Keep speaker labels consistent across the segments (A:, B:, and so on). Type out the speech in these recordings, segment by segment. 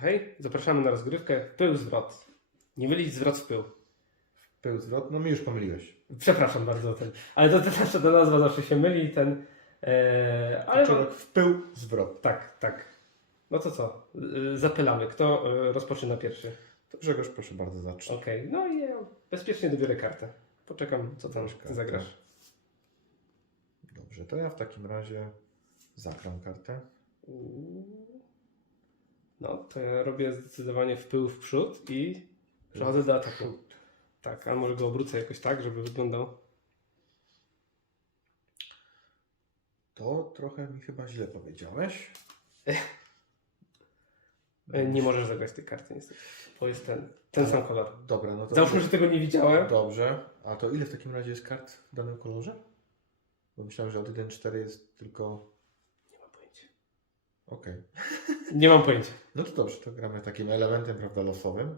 A: to hej, zapraszamy na rozgrywkę pył zwrot. Nie mylić zwrot w pył.
B: Pył zwrot, no mi już pomyliłeś.
A: Przepraszam bardzo o ten. Ale to, to zawsze ta nazwa zawsze się myli ten. E, ale
B: Ale
A: no,
B: w pył zwrot.
A: tak, tak. No to co? Y, Zapylamy. Kto y, rozpoczyna pierwszy?
B: To Grzegorz, proszę bardzo, zacznij.
A: Okej, no i ja bezpiecznie dobiorę kartę. Poczekam, co tam
B: Bierz
A: ty zagrasz.
B: Dobrze, to ja w takim razie zagram kartę.
A: No, to ja robię zdecydowanie w pył w przód i przechodzę do ataku. Tak, a może go obrócę jakoś tak, żeby wyglądał.
B: To trochę mi chyba źle powiedziałeś.
A: E, Nie możesz zagrać tej karty niestety. To jest ten, ten sam kolor.
B: Dobra, no to.
A: Załóżmy, że tego nie widziałem.
B: Dobrze. A to ile w takim razie jest kart w danym kolorze? Bo myślałem, że od 1-4 jest tylko. Okej.
A: Nie mam pojęcia.
B: No to dobrze, to gramy takim elementem, prawda, losowym.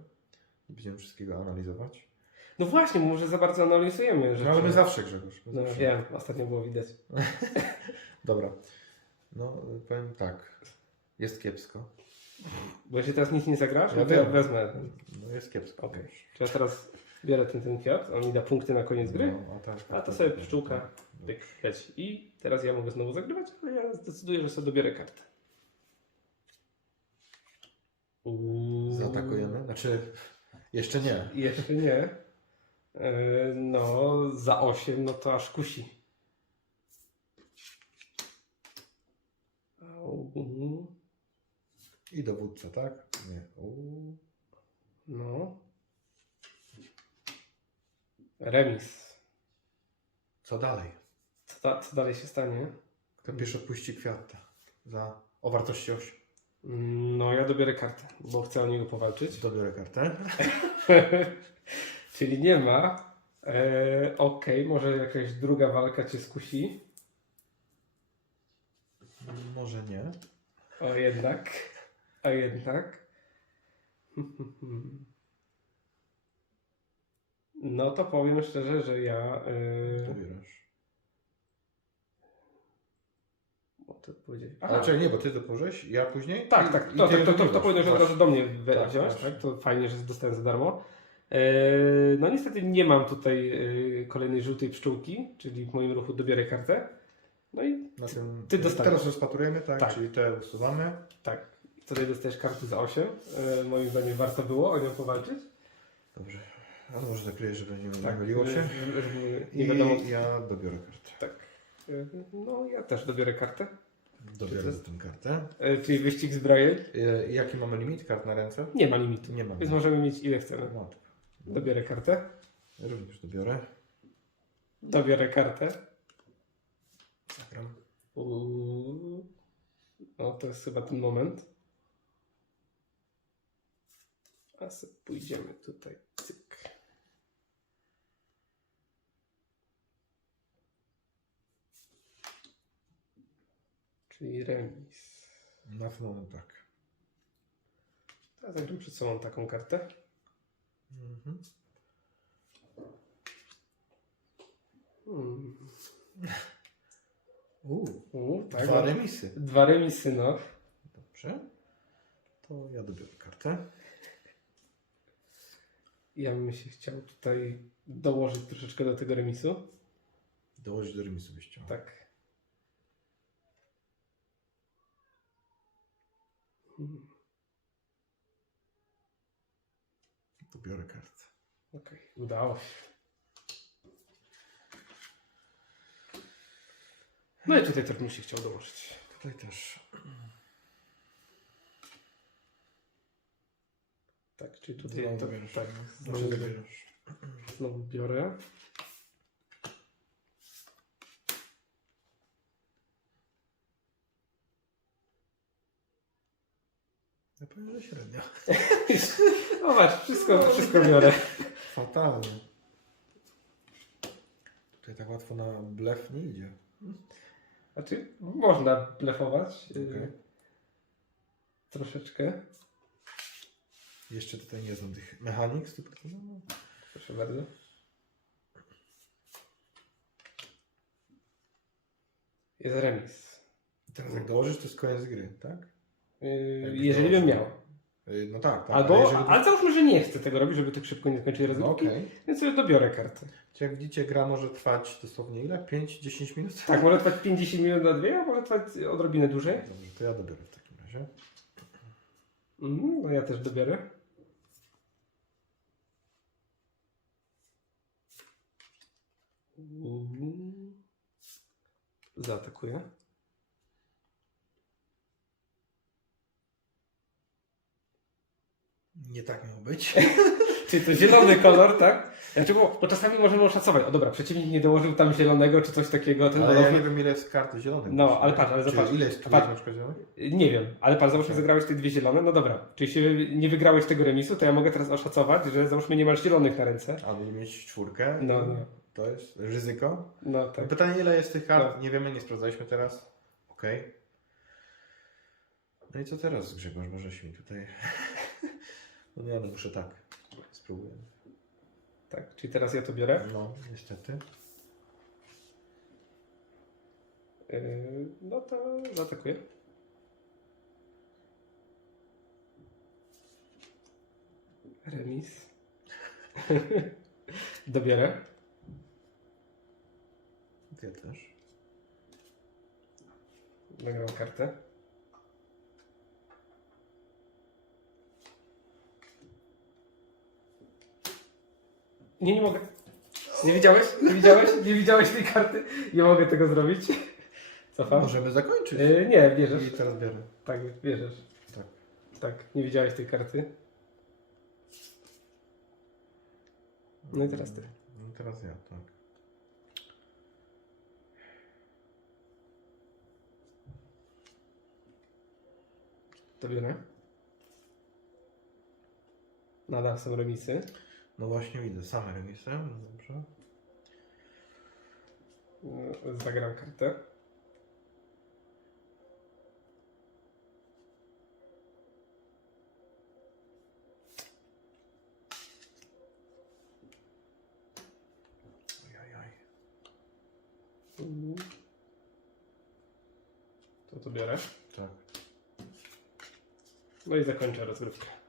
B: Nie będziemy wszystkiego analizować.
A: No właśnie, może za bardzo analizujemy rzeczy.
B: No ale my zawsze, Grzegorz. my
A: No
B: zawsze.
A: wiem, ostatnio było widać.
B: Dobra. No, powiem tak. Jest kiepsko.
A: Bo jeśli teraz nic nie zagrasz,
B: Ja
A: no to ja
B: wiem.
A: wezmę.
B: No, jest kiepsko.
A: Okej. Czy ja teraz biorę ten, ten kwiat, on mi da punkty na koniec gry,
B: No, a, tak,
A: a to sobie pszczółka, pyk, leci. I teraz ja mogę znowu zagrywać, ale ja zdecyduję, że sobie dobiorę kartę. Uuu.
B: Zaatakujemy? Znaczy, jeszcze nie.
A: Jeszcze nie. E, No, za 8, no to aż kusi. Au.
B: I dowódca, tak? Nie. Uuu.
A: No. Remis.
B: Co dalej?
A: Co, da, co dalej się stanie?
B: Kto pierwszy odpuści kwiata? Za, o wartości 8.
A: No, ja dobiorę kartę, bo chcę o niego powalczyć.
B: Dobiorę kartę.
A: Czyli nie ma. E, Okej, może jakaś druga walka cię skusi.
B: Może nie.
A: O jednak. A jednak. No to powiem szczerze, że ja. Yy,
B: Dobierasz.
A: To powiedzieć.
B: Ale czekaj, nie, bo ty dopożeś, ja później?
A: Tak,
B: I-
A: tak,
B: i
A: to,
B: ty
A: to, to, to, to powinno się od razu do mnie
B: Tak,
A: wziąć,
B: masz.
A: tak? To fajnie, że dostałem za darmo. E, No niestety nie mam tutaj e, kolejnej żółtej pszczółki, czyli w moim ruchu dobiorę kartę. No i
B: Na tym,
A: Ty dostaniesz.
B: Teraz rozpatrujemy, tak?
A: Tak.
B: Czyli te usuwamy.
A: tak, tutaj dostajesz kartę za 8. E, Moim zdaniem warto było o nią powalczyć.
B: Dobrze. Ale może zakryję, żeby nie, nie
A: Tak,
B: myliło się.
A: żeby- żeby
B: I
A: Nie wiadomo.
B: ja dobiorę kartę.
A: Tak. E, No ja też dobiorę kartę.
B: Dobiorę
A: jest?
B: tę kartę.
A: E, Czyli wyścig zbrojeń.
B: E, Jaki mamy limit kart na ręce?
A: Nie ma limitu.
B: Nie ma.
A: Więc możemy mieć ile chcemy.
B: No.
A: Dobiorę kartę.
B: Również dobiorę.
A: Dobiorę kartę.
B: Zagram.
A: Uuu. No to jest chyba ten moment. A sobie pójdziemy tutaj. Cyk. Czyli remis.
B: Na pewno tak.
A: Teraz zagram przed sobą taką kartę.
B: Mhm.
A: Hmm.
B: Uuu,
A: Uuu, tak.
B: dwa remisy.
A: Dwa remisy, no.
B: Dobrze. To ja dobiorę kartę.
A: Ja bym się chciał tutaj dołożyć troszeczkę do tego remisu.
B: Dołożyć do remisu byś chciał.
A: Tak.
B: Dobiorę kartę.
A: Okej, udało się. No i tutaj też bym się chciał dołożyć.
B: Tutaj też.
A: Tak, czyli tutaj
B: Znowu
A: to,
B: dobierasz.
A: tak,
B: Znowu
A: znowu biorę.
B: Ja powiem, że średnio.
A: Zobacz, wszystko, wszystko biorę.
B: Fatalnie. Tutaj tak łatwo na blef nie idzie.
A: Znaczy, można blefować.
B: Okej.
A: Troszeczkę.
B: Jeszcze tutaj nie znam tych mechanik. tych- No,
A: Proszę bardzo. Jest remis.
B: teraz jak dołożysz, to jest koniec gry, tak?
A: Yy,
B: Jakbyś
A: jeżeli bym miał.
B: Y, No tak, tak. ale
A: Albo,
B: jeżeli-
A: ale załóżmy, że nie chcę tego robić, żeby tak szybko nie skończyli
B: No
A: rozgrywki,
B: okej.
A: więc sobie dobiorę kartę.
B: Czy Jak widzicie, gra może trwać dosłownie ile? 5-10 minut?
A: Tak, może trwać 50 minut na dwie, a może trwać odrobinę dłużej.
B: Dobrze, to ja dobiorę w takim razie.
A: Mhm, no ja też dobiorę. Mhm. Zaatakuję.
B: Nie tak miało być.
A: Czyli to zielony kolor, tak? Znaczy, bo, bo czasami możemy oszacować, o dobra, przeciwnik nie dołożył tam zielonego czy coś takiego. Ten
B: Ale ja nie wiem ile jest kart zielonych.
A: No, ale patrz, ale
B: Czyli
A: zobacz.
B: ile jest tu
A: Patrz.
B: na przykład zielonych?
A: Nie wiem, ale pan załóżmy
B: Tak.
A: zagrałeś te dwie zielone, no dobra. Czyli się nie wygrałeś tego remisu, to ja mogę teraz oszacować, że załóżmy nie masz zielonych na ręce.
B: Albo mieć czwórkę.
A: No, no.
B: To jest ryzyko.
A: No tak.
B: Pytanie ile jest tych kart?
A: No.
B: Nie wiemy, nie sprawdzaliśmy teraz. Okej. No i co teraz Grzegorz? Możesz mi tutaj... No nie, no muszę tak. Spróbuję.
A: tak. Czyli teraz ja to biorę.
B: No, niestety.
A: Yy, no to zaatakuję. Remis. Dobiorę.
B: Ja też.
A: Nagram kartę. Nie, nie mogę. Nie widziałeś? Nie widziałeś? Nie widziałeś tej karty? Nie mogę tego zrobić. Cofam.
B: Możemy zakończyć.
A: Yy, nie, bierzesz.
B: I teraz biorę.
A: Tak, bierzesz.
B: Tak.
A: Tak, nie widziałeś tej karty. No i teraz ty.
B: No teraz ja, tak.
A: To biorę. Nadal są remisy.
B: No właśnie widzę, same remisy. Dobrze.
A: Yy, Zagram kartę.
B: Ojojoj.
A: Mhm. To to biorę.
B: Tak.
A: No i zakończę rozgrywkę.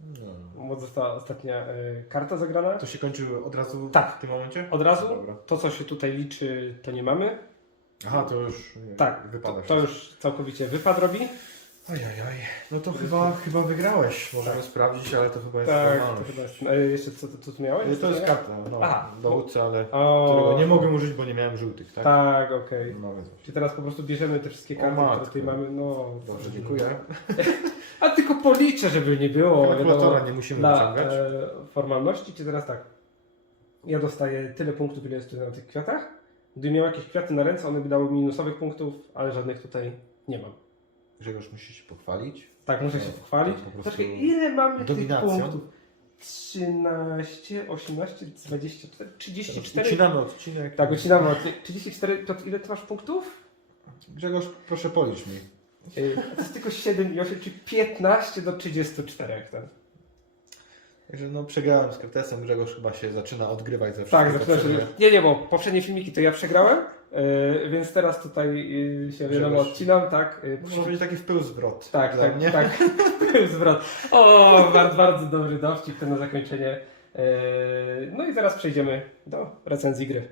B: No.
A: Bo została ostatnia y, karta zagrana.
B: To się kończy od razu
A: Tak.
B: w tym momencie?
A: Od razu
B: Dobra.
A: to, co się tutaj liczy, to nie mamy.
B: Aha, to już nie,
A: Tak, to,
B: wypada.
A: to już całkowicie wypad robi.
B: Ojojoj. No to chyba, chyba wygrałeś. Możemy sprawdzić, ale to chyba jest
A: Tak, to
B: formalność.
A: chyba jest. A jeszcze co, co tu miałeś?
B: To jest karta, no,
A: Aha.
B: dowódcy, ale
A: O,
B: którego nie mogłem użyć, bo nie miałem żółtych, tak?
A: Tak, okej.
B: No więc.
A: Czyli teraz po prostu bierzemy te wszystkie
B: O
A: karty, które
B: matko.
A: tutaj mamy. No,
B: Dobrze, dziękuję.
A: A tylko policzę, żeby nie było.
B: Kalkulatora
A: wiadomo,
B: nie musimy
A: Dla
B: wyciągać.
A: e, formalności, czy teraz tak. Ja dostaję tyle punktów, ile jest tutaj na tych kwiatach. Gdybym miał jakieś kwiaty na ręce, one by dały minusowych punktów, ale żadnych tutaj nie mam.
B: Grzegorz musi się pochwalić.
A: Tak, muszę się
B: No,
A: pochwalić.
B: to po prostu
A: Poczekaj, ile mamy tych
B: dominacją.
A: punktów? 13, 18, 24, 34.
B: Ucinamy odcinek.
A: Tak, ucinamy. od- 34, Piotr, ile ty masz punktów?
B: Grzegorz, proszę policz mi.
A: Yy, To jest tylko 7 i 8, czyli 15 do 34. Tak,
B: Także no przegrałem z Kretesem, Grzegorz chyba się zaczyna odgrywać ze
A: tak zaczyna się. Nie, nie, bo poprzednie filmiki to ja przegrałem, yy, więc teraz tutaj yy, się wiadomo
B: Grzegorz.
A: odcinam, tak. Yy,
B: Może być taki wpływ zwrot.
A: tak,
B: dla
A: tak,
B: mnie.
A: tak. Zwrot. O, bardzo, bardzo dobry dowcip to na zakończenie. Yy, No i zaraz przejdziemy do recenzji gry.